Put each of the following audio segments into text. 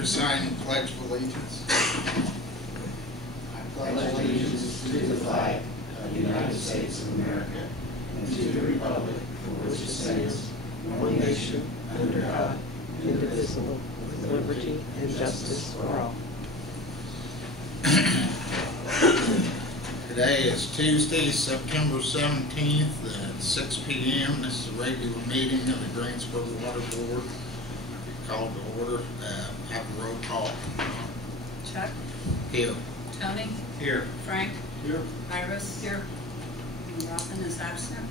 Recite and pledge of allegiance. I pledge allegiance to the flag of the United States of America and to the republic for which it stands, one nation, under God, indivisible, with liberty and justice for all. Today is Tuesday, September 17th at 6 p.m. This is a regular meeting of the Greensburg Water Board. Called to order. Have a roll call. Chuck? Here. Tony? Here. Frank? Here. Iris? Here. And Robin is absent.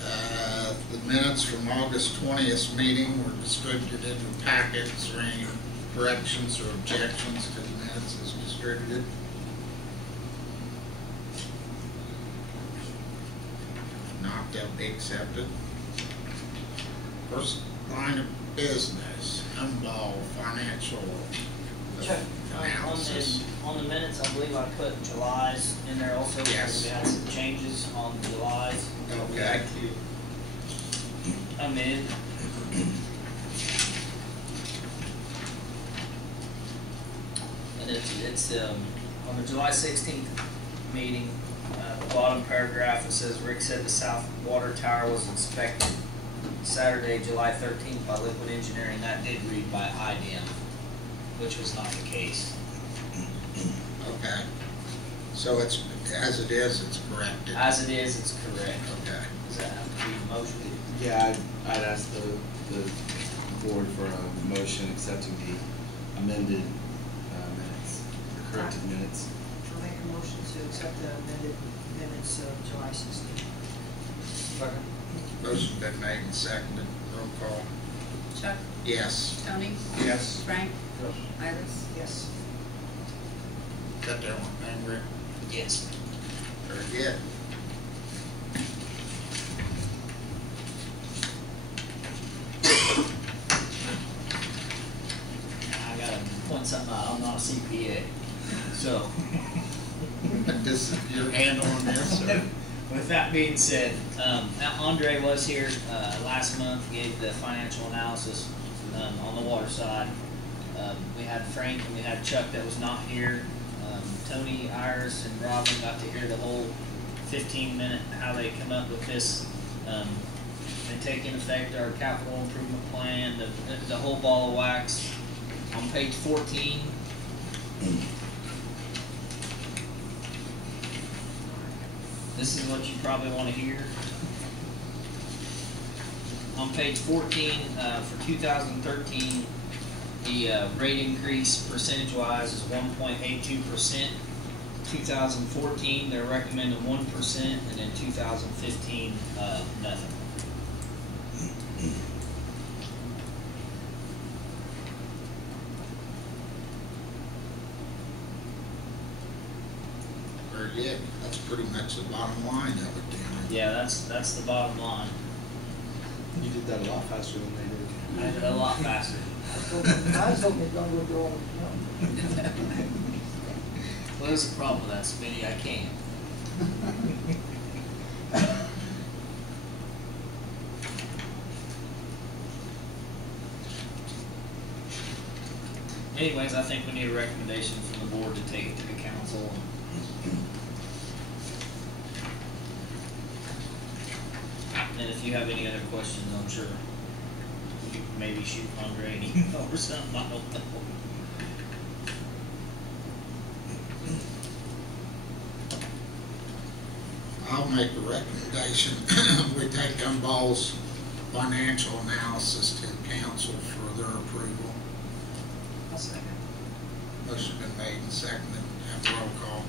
The minutes from August 20th meeting were distributed in the packet. Is there any corrections or objections to the minutes as distributed? If not, they'll be accepted. First line of business, umbaugh financial analysis. On the minutes, I believe I put July's in there also. Yes. We had some changes on July's. Okay. Amend. And it's on the July 16th meeting, the bottom paragraph, it says Rick said the south water tower was inspected Saturday, July 13th by Liquid Engineering. That did read by IDM, which was not the case. Okay. So it's, as it is, it's corrected. As it is, it's correct. Okay. Does that have to be a motion? Yeah, I'd ask the board for a motion accepting the amended minutes, or corrected minutes. I'll make a motion to accept the amended minutes of July 16th. Second. Motion been made and seconded. Roll call. Chuck? Yes. Tony? Yes. Frank? Yes. Iris? Yes. Got that one, thing, Rick? Yes. Very good. I gotta point something out. I'm not a CPA. So, This is your handle on this? Or? with that being said, Andre was here last month, gave the financial analysis on the water side. We had Frank and we had Chuck that was not here. Tony, Iris, and Robin got to hear the whole 15-minute how they come up with this and take in effect our capital improvement plan, the whole ball of wax. On page 14, this is what you probably want to hear. On page 14, for 2013, the rate increase percentage-wise is 1.82%. 2014, they're recommending 1%, and in 2015, nothing. Very good. That's pretty much the bottom line of it, then. Yeah, that's the bottom line. You did that a lot faster than they did. I did a lot faster. I was hoping it's going to withdraw. Well, there's a problem with that, Smitty. I can't. Anyways, I think we need a recommendation from the board to take it to the council. And if you have any other questions, I'm sure you can maybe shoot Andre an email or something. I don't know. I'll make a recommendation. We take umbaugh's financial analysis to the council for their approval. I'll second. Motion been made and seconded. Have a roll call.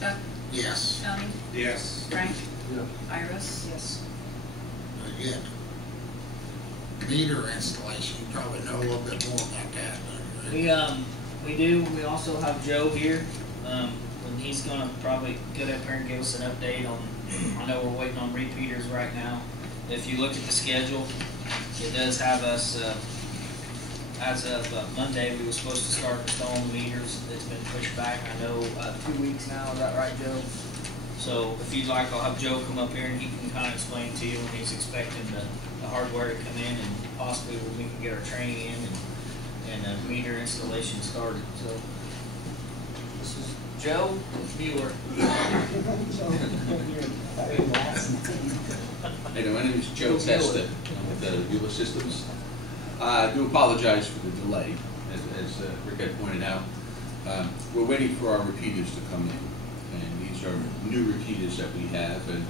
Chuck? Yes. Tony? Yes. Frank? Yeah. Iris? Yes. Very good. Meter installation, you probably know a little bit more about that, don't you, Rick? We do. We also have Joe here. And he's gonna probably get up here and give us an update on. I know we're waiting on repeaters right now. If you look at the schedule, it does have us. As of Monday, we were supposed to start installing the meters. It's been pushed back. I know 2 weeks now. Is that right, Joe? So if you'd like, I'll have Joe come up here and he can kind of explain to you when he's expecting the hardware to come in, and possibly when we can get our training in and meter installation started. So this is Joe Mueller. Hey there, my name is Joe Testa. I'm with Mueller Systems. I do apologize for the delay, as Rick had pointed out. We're waiting for our repeaters to come in, and these are new repeaters that we have, and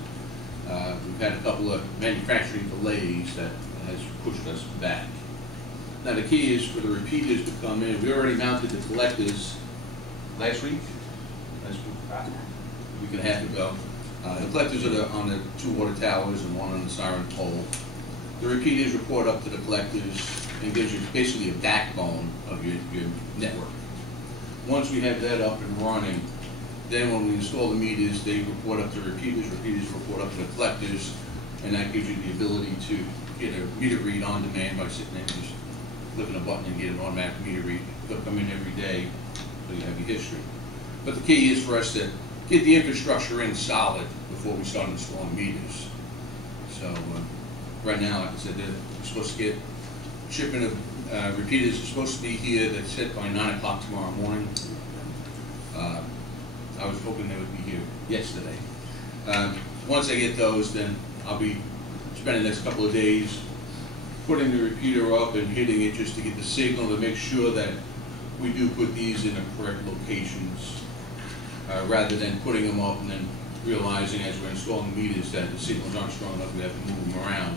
we've had a couple of manufacturing delays that has pushed us back. Now the key is for the repeaters to come in. We already mounted the collectors last week, a week and a half ago. The collectors are on the 2 water towers and 1 on the siren pole. The repeaters report up to the collectors and gives you basically a backbone of your network. Once we have that up and running, then when we install the meters, they report up to repeaters report up to the collectors, and that gives you the ability to get a meter read on demand by sitting there and just clicking a button and get an automatic meter read. They'll come in every day, so you have your history. But the key is for us to get the infrastructure in solid before we start installing meters. So right now, like I said, they're supposed to get shipping of repeaters are supposed to be here. That's set by 9 o'clock tomorrow morning. I was hoping they would be here yesterday. Once I get those, then I'll be spending the next couple of days putting the repeater up and hitting it just to get the signal to make sure that we do put these in the correct locations, rather than putting them up and then realizing as we're installing meters that the signals aren't strong enough, we have to move them around.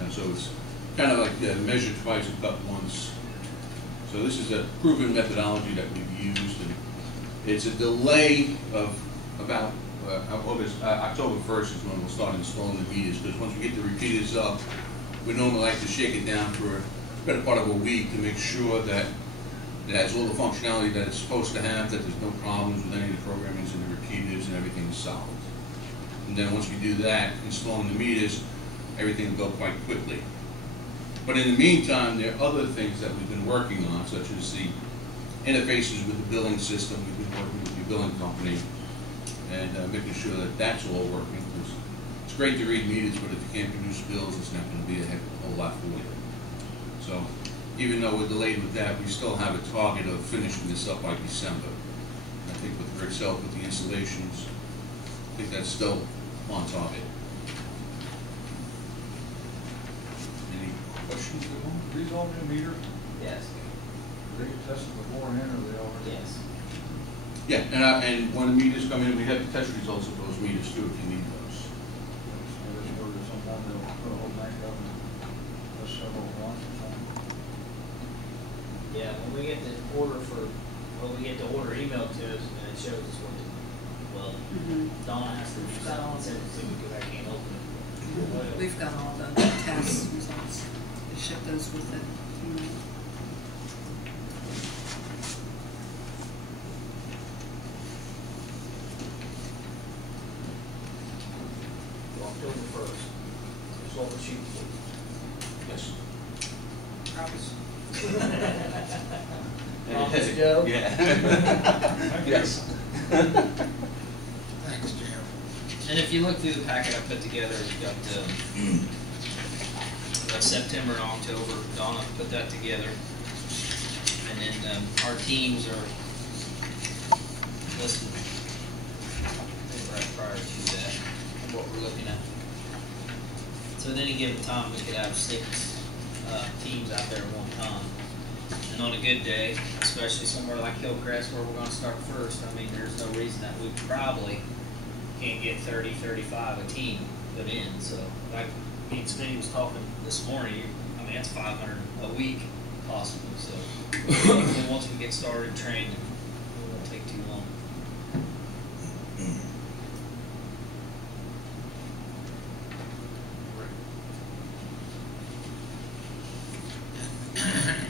And so it's kind of like measure twice and cut once. So this is a proven methodology that we've used, and it's a delay of about October 1st is when we'll start installing the meters, because once we get the repeaters up, we normally like to shake it down for a better part of a week to make sure that it has all the functionality that it's supposed to have, that there's no problems with any of the programmings and the repeaters, and everything is solid. And then once we do that, installing the meters, everything will go quite quickly. But in the meantime, there are other things that we've been working on, such as the interfaces with the billing system. We've been working with the billing company and making sure that that's all working. Because it's great to read meters, but if you can't produce bills, it's not going to be a whole lot for you. So even though we're delayed with that, we still have a target of finishing this up by December. I think with Rick's help with the installations, I think that's still on target. Any questions at all? These all new meter, Yes. they get tested beforehand, or they already? Yes. Yeah, and when the meters come in, we have the test results of those meters too, if you need those. So this where sometime they'll put a whole bank up and test several at once or something? Yeah, when we get the order emailed to us, and it shows us what well, Donna has to do something and send it to me because I can't open it. We've got all the test results. We ship those with it. October 1st. That's what we're shooting for. Yes. Promise. And Promise, Joe? Yeah. Yes. Thanks, Jim. And if you look through the packet I put together, we've got September and October. Donna put that together. And then our teams are listed right prior to that, what we're looking at. So at any given time, we could have 6 teams out there at one time. And on a good day, especially somewhere like Hillcrest where we're going to start first, I mean, there's no reason that we probably can't get 30, 35 a team put in. So like me and Smitty was talking this morning, I mean, that's 500 a week possibly. So once we get started and trained, it won't take too long.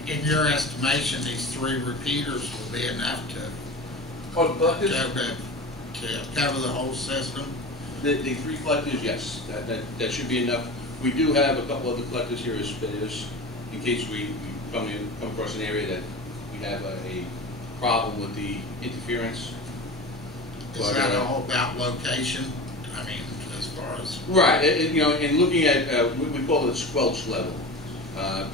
In your estimation, these 3 repeaters will be enough to Oh, the collectors? to cover the whole system? The 3 collectors, yes, that should be enough. We do have a couple other collectors here as spares in case we come across an area that we have a problem with the interference. Is that all about location? I mean, as far as... Right, you know, and looking at, we call it squelch level.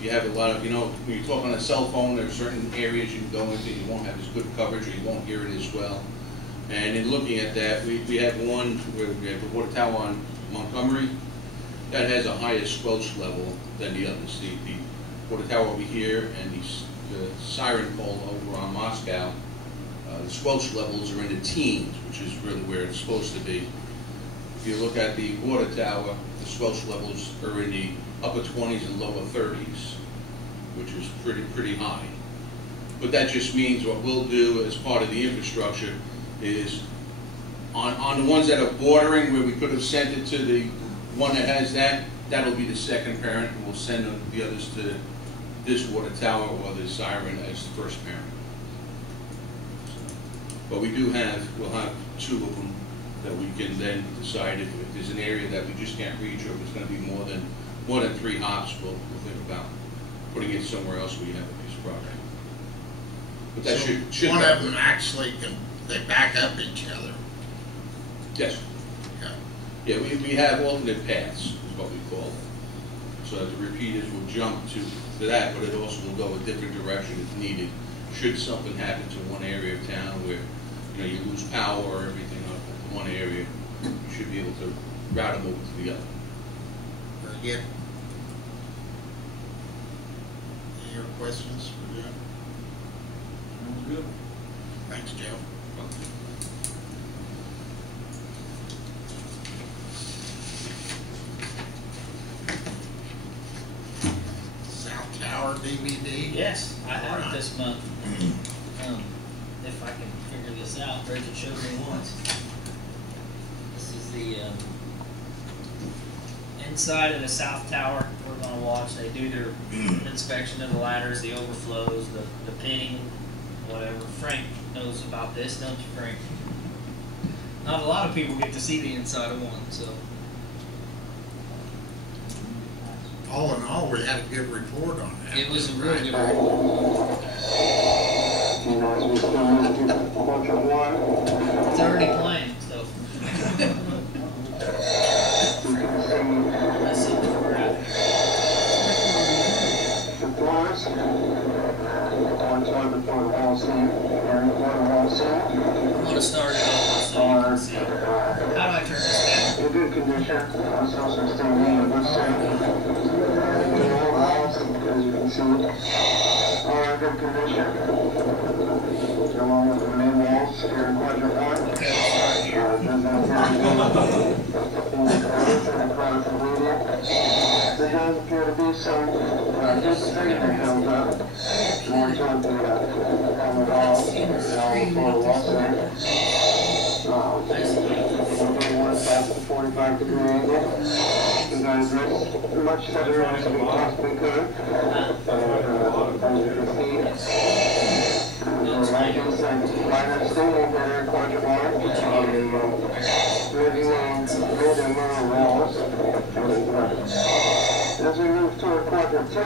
You have a lot of, you know, when you talk on a cell phone, there are certain areas you can go into, you won't have as good coverage or you won't hear it as well. And in looking at that, we have one where we have a water tower on Montgomery that has a higher squelch level than the others. The water tower over here and the siren pole over on Moscow, the squelch levels are in the teens, which is really where it's supposed to be. If you look at the water tower, the squelch levels are in the upper 20s and lower 30s, which is pretty high. But that just means what we'll do as part of the infrastructure is on the ones that are bordering, where we could have sent it to the one that has that, that'll be the second parent, and we'll send the others to this water tower or the siren as the first parent. But we do we'll have two of them that we can then decide if there's an area that we just can't reach, or if it's going to be more than 3 hops, we'll think about putting it somewhere else where you have a piece of property. But that So should one of them actually they back up each other. Yes. Okay. Yeah, we have alternate paths, is what we call them. So that the repeaters will jump to that, but it also will go a different direction if needed. Should something happen to one area of town where, you know, you lose power or everything up in one area, you should be able to route them over to the other. Very good. Any other questions for Jeff? Sounds good. Thanks, Jeff. South Tower DVD? Yes, I have it this month. If I can figure this out, Bridget showed me once. This is the inside of the South Tower. We're going to watch. They do their inspection of the ladders, the overflows, the pitting, whatever. Frank knows about this, don't you, Frank? Not a lot of people get to see the inside of one, so. All in all, we had a good report on that. It was a real Right. good report. It's already playing, so. Let's see what we're at. I'm going to start it over so you can see. How do I turn this down? In good condition, also standing in good shape. As you can see, all in good condition. Along with the main walls here in quadrant 1. Okay, we'll start here. There does appear to be some good straightener held up. More toward the past the 45-degree angle. You guys rest much better as we possibly could. As you can see, minor staining there in quadrant 1. Moving in mid and lower walls. As we move toward quadrant 2, you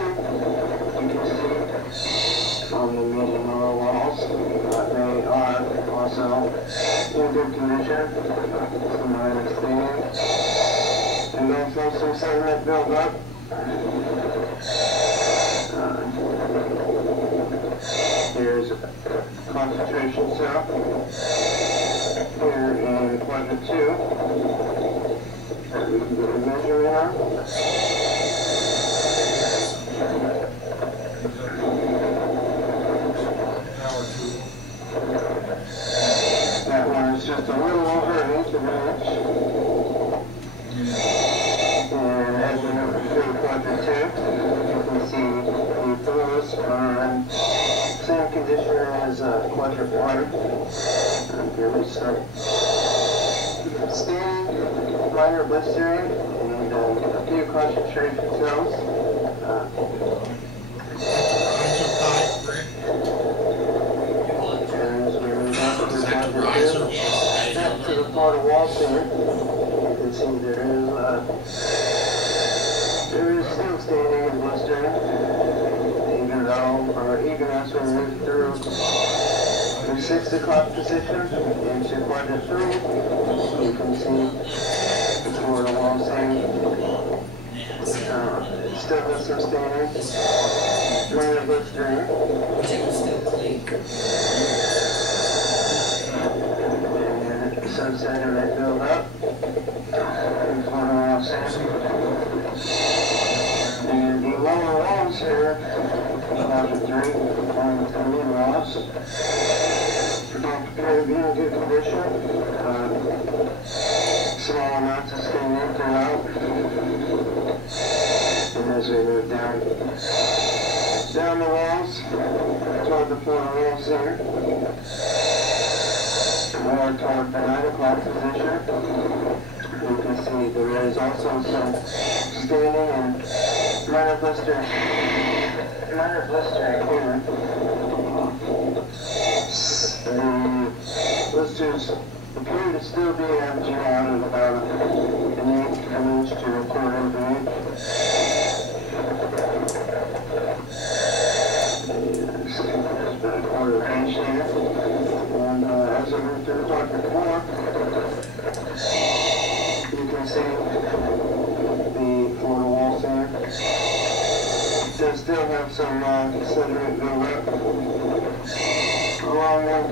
can see on the mid and lower walls, they are also in good condition. Some minor staining. And also some sediment buildup. Here's a concentration cell. Here in quadrant 2. We can get a measure in. That one is just a little over an inch of an inch. And as we move through quadrant 2, you can see the floors are in same condition as quadrant 1. Here we start staining, minor blistering, and a few concentration cells. Riser pipe, Rick? As we move up to Is that the quadrant 2, riser? step to the part of wall there, you can see there is still staining and blistering, even as we move through your 6 o'clock position into quarter 3. You can see the Florida walls here. Still has some standing. Minor blistering. And some sediment build up. And Florida walls here. And the lower walls here, quarter 3, and the mid walls, don't appear to be in good condition. Small amounts of standing throughout. And as we move down the walls, toward the Florida walls here, more toward the 9 o'clock position, you can see there is also some standing and minor blistering here. The blisters appear to still be averaging out at about an inch to a quarter of an inch. There's about a quarter of an inch there. And as we move to the quadrant 4, you can see the Florida walls there. They still have some sediment build up, along with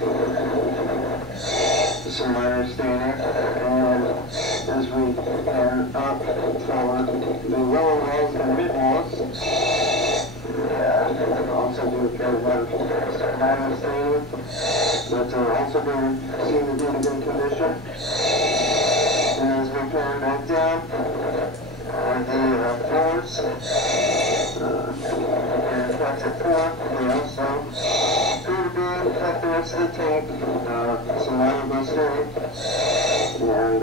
some minor standing. And as we pan up toward the lower walls and mid walls, also do appear to have some minor standing, but also being seen to be in good condition. And as we pan back down, the floors and quadrant 4, they also appear to be like the rest of the tank, some minor blistering and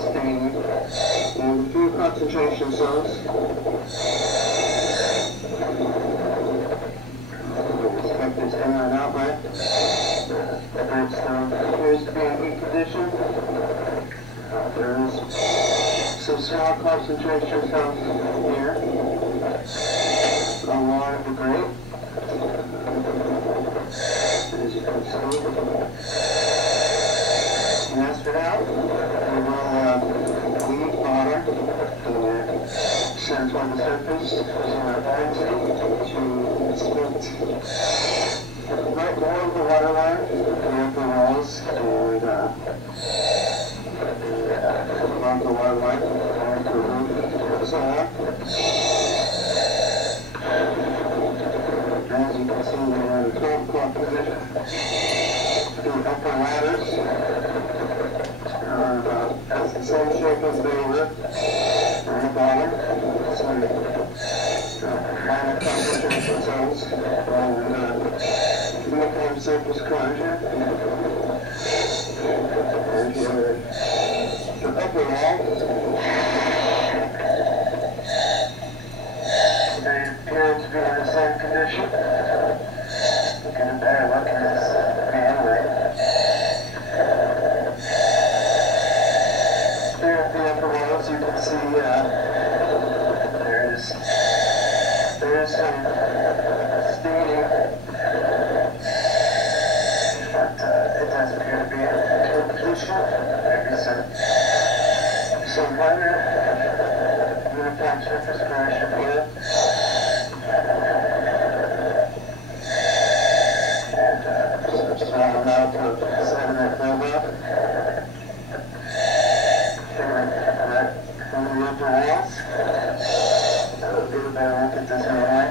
staining, and a few concentration zones. Inspect this inlet outlet. It appears to be in good condition. There is some small concentration zones here along the grate. As you can see. And as for now, we will leave water and send toward the surface using our balancing to inspect right below the water line, the upper walls, and along the water line, along the roof, and so on. As you can see, we're in the 12 o'clock position. The upper ladders are that's the same shape as they were on the bottom. Some minor concentration zones and uniform surface corrosion. And here, the upper wall, they appear to be in the same condition. Get a better look at this anyway. Here at the upper walls, you can see there is some staining, but it does appear to be in a good condition. Maybe some minor uniform surface corrosion here. Small amount of sediment buildup from the upper walls. We'll get a better look at this anyway.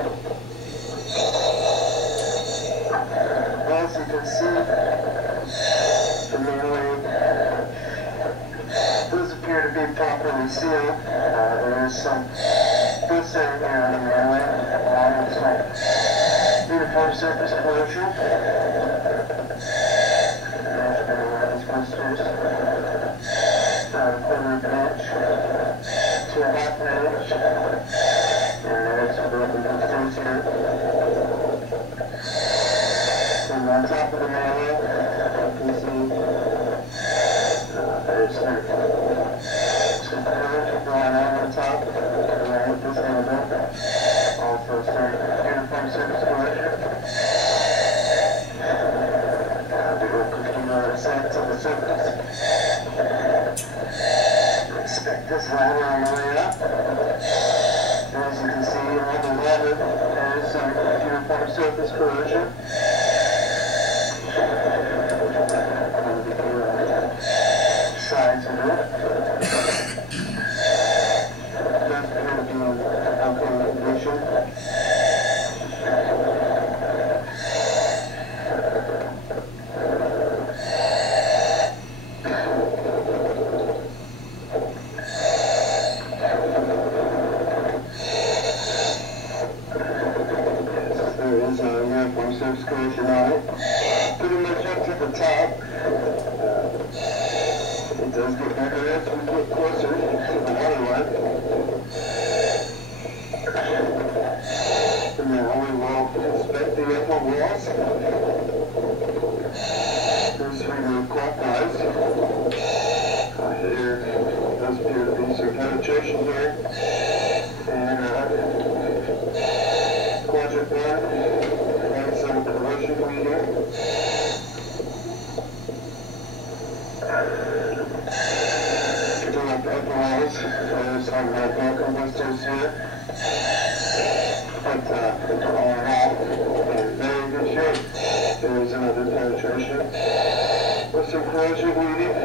As you can see, the mainway does appear to be properly sealed. There is some blistering here on the mainway, along with some uniform surface corrosion. Blisters, quarter of an inch to a half an inch, and there's some broken blisters here. And on top of the mainway, you can see there's some corrosion going on top around this handle. Also some uniform surface corrosion. surface. Inspect this ladder on the way up. As you can see on the ladder, there is some uniform surface corrosion. Sides of it. Does appear to be in okay condition. There is a uniform surface corrosion on it. Pretty much up to the top. It does get better as we get closer to the water line. And now we will inspect the upper walls. First we go clockwise. There does appear to be some penetration here. And quadrant 1 and some corrosion bleeding. Doing up the upper walls, there's some broken blisters here. But all in all, in very good shape. There is another penetration with some corrosion bleeding.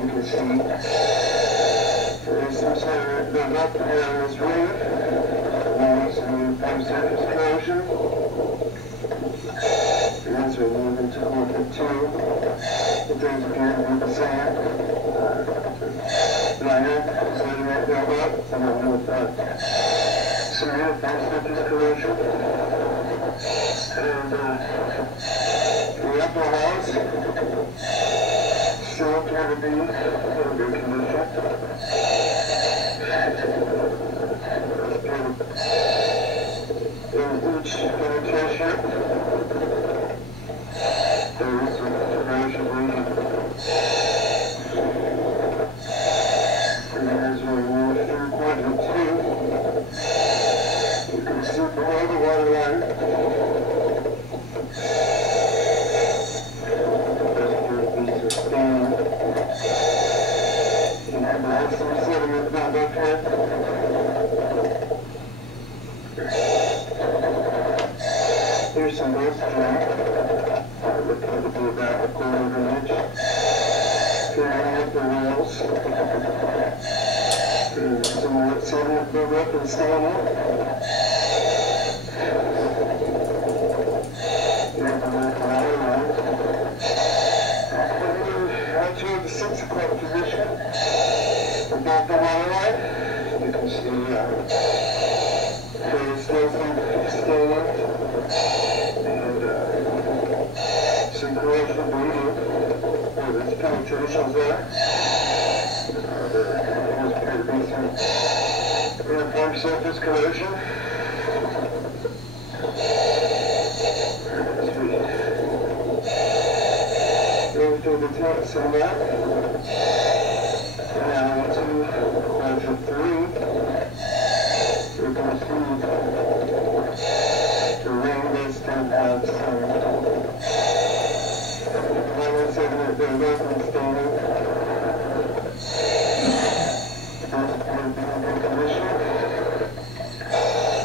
You can see there is some sort of build-up here on this roof, along with some uniform surface corrosion. And as we move into quadrant 2, it does appear to be the same. Minor sediment build-up, along with some uniform surface corrosion. And the upper walls still appear to be in good condition. In each penetration, there is some corrosion bleeding. And as we move through quadrant 2, you can see below the water line, and have some sediment build up here. Here's some ghost drain. Look at it be about a quarter of an inch. Filling up the walls. And some more sediment build up and staining. Here's the water line. Right to the 6 o'clock position. Above the water line, you can see there is still some staining and some corrosion bleeding where there's penetrations there. There does appear to be some uniform surface corrosion. As we go through the tanks on that. Now into quadrant 3, you can see the ring does still have some minor sediment buildup and staining. It does appear to be in good condition.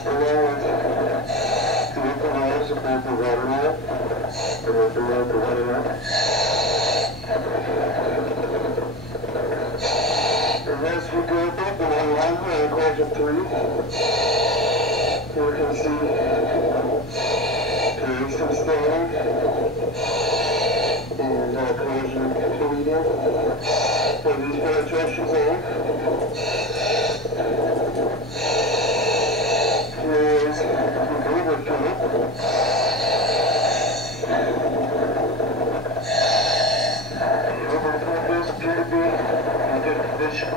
Along with the upper walls above the water line, or below the water line. And as we go above the water line in quadrant 3, you can see there is some staining and corrosion bleeding where these penetrations are. Here is the overflow. The overflow does appear to be in good condition.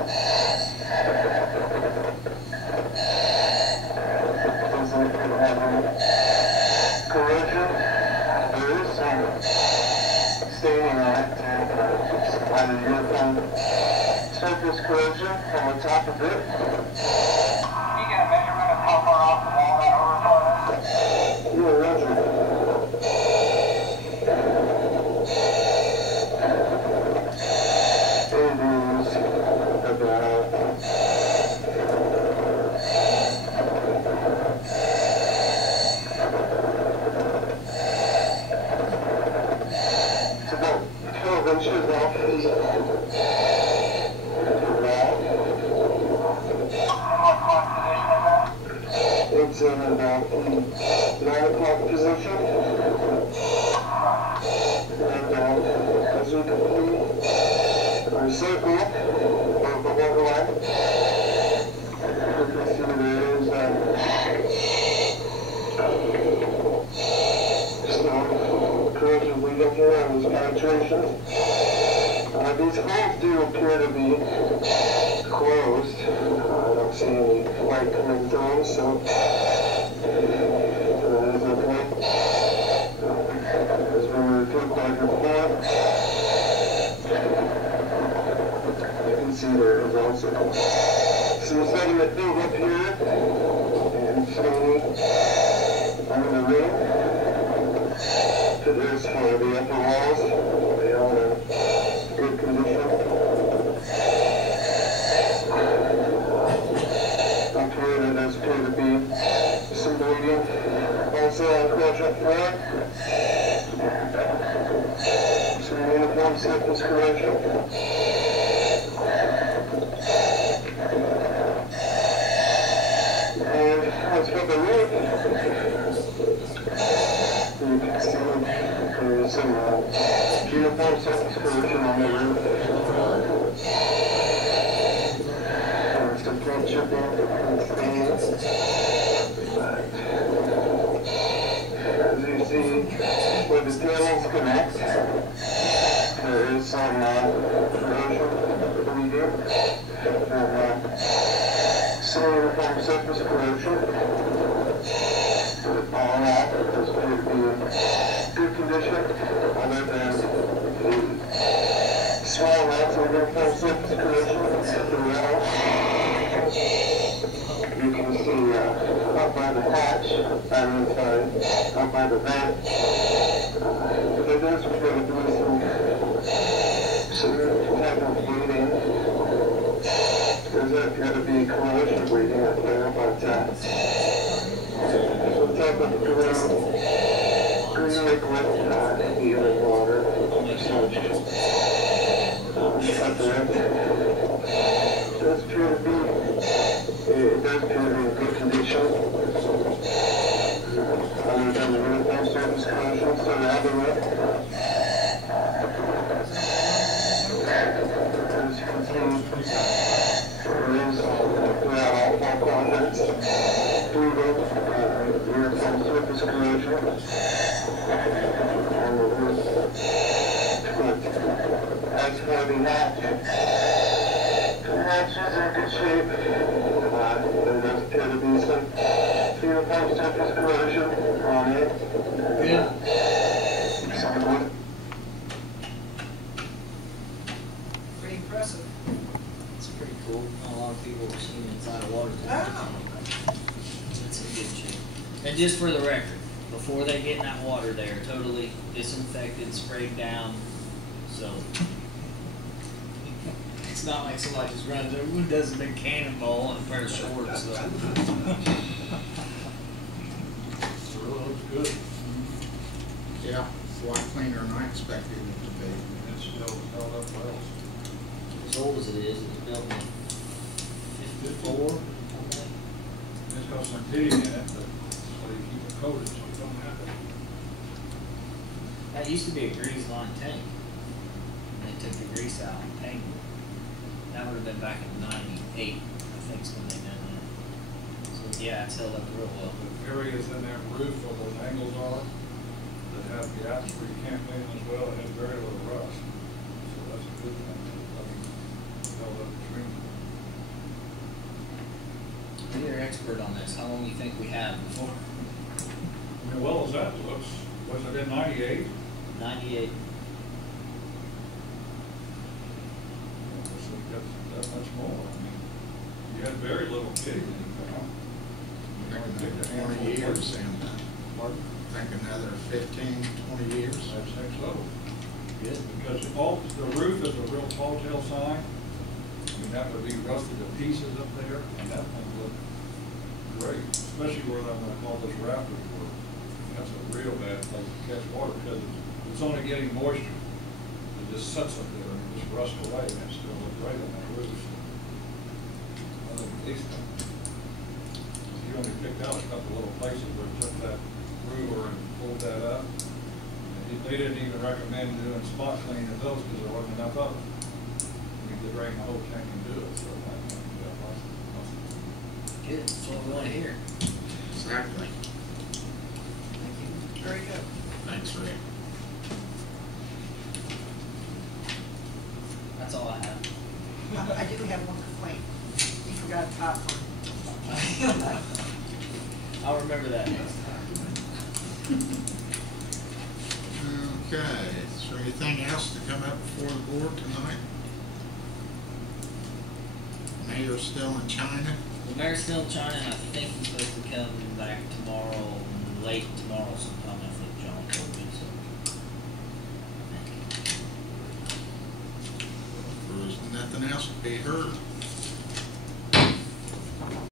Doesn't appear to have any corrosion. There is some staining on it and some kind of uniform surface corrosion on the top of it. You get a measurement of how far off the wall that overflow is? Yeah, that's prevention is now free. It's in about the 9 o'clock position. And as we complete our circle of the water line, you can see there is some corrosion leading here on these penetrations. These holes do appear to be closed. I don't see any light coming through them, so that is okay. As we move through quadrant 4, you can see there is also some sediment build up here and slowly under the rim. So there's the upper walls. They are in good condition. Up here there does appear to be some bleeding also on quadrant 4. Some uniform surface corrosion. And as for the roof, you can see there is some uniform surface corrosion on the roof. There's some paint chipping and stains. As you see, where the tails connect, there is some corrosion, bleeding, and some uniform surface corrosion. All in all, this appear to be in good condition, other than the small amounts of uniform surface corrosion throughout. You can see up by the hatch, up by the vent, there does appear to be some type of bleeding. There's appear to be corrosion bleeding up there, but some type of green liquid, healing water, such. Up there. It does appear to be in good condition. Other than the uniform surface corrosion, so now the roof. As you can see, there is throughout all 4 quadrants uniform surface corrosion on the roof. But as for the hatch is in good shape. There does appear to be some uniform surface corrosion on it. Some wood. Pretty impressive. It's pretty cool. Not a lot of people have seen inside a water tank. Oh. It's in good shape. And just for the record, before they get in that water, they are totally disinfected, sprayed down. So it's not like somebody just runs over and does a big cannonball and a pair of shorts. So. It really looks good. Yeah, it's a lot cleaner than I expected it to be. It's still held up well. As old as it is built in 54. I think. It's got some pitting in it, but so you keep it coated so you don't have it. That used to be a grease line tank. And they took the grease out and painted it. That would have been back in '98, I think, is when they did that. So yeah, it's held up real well. The areas in that roof where those angles are that have gaps where you can't paint as well, it has very little rust. So that's a good thing. I mean, held up extremely. You're an expert on this. How long do you think we have before? I mean, well as that looks, was it in '98? 98. That much more. I mean, you had very little pitting in the ground. I think another 20 years and I think another 15, 20 years. I think so. Good. Because the roof is a real tall tale sign. I mean, that would be rusted to pieces up there, and that thing looked great, especially where I'm gonna call this rafters were. That's a real bad place to catch water because it's only getting moisture. The it just sits up there and just rust away, and it still looks great on that roof. I think these things, he only picked out a couple little places where he took that ruler and pulled that up. And they didn't even recommend doing spot cleaning of those because there wasn't enough of them. We could drain the whole tank and do it, so I think that was. Good, that's what we wanna hear. Exactly. Thank you. Very good. Thanks, Rick. That's all I have. I do have one complaint. You forgot popcorn. I'll remember that next time. Okay, is there anything else to come up before the board tonight? Mayor's still in China? The mayor's still in China, and I think he's supposed to come back tomorrow, late tomorrow sometime, I think John told me, so. If there's nothing else to be heard,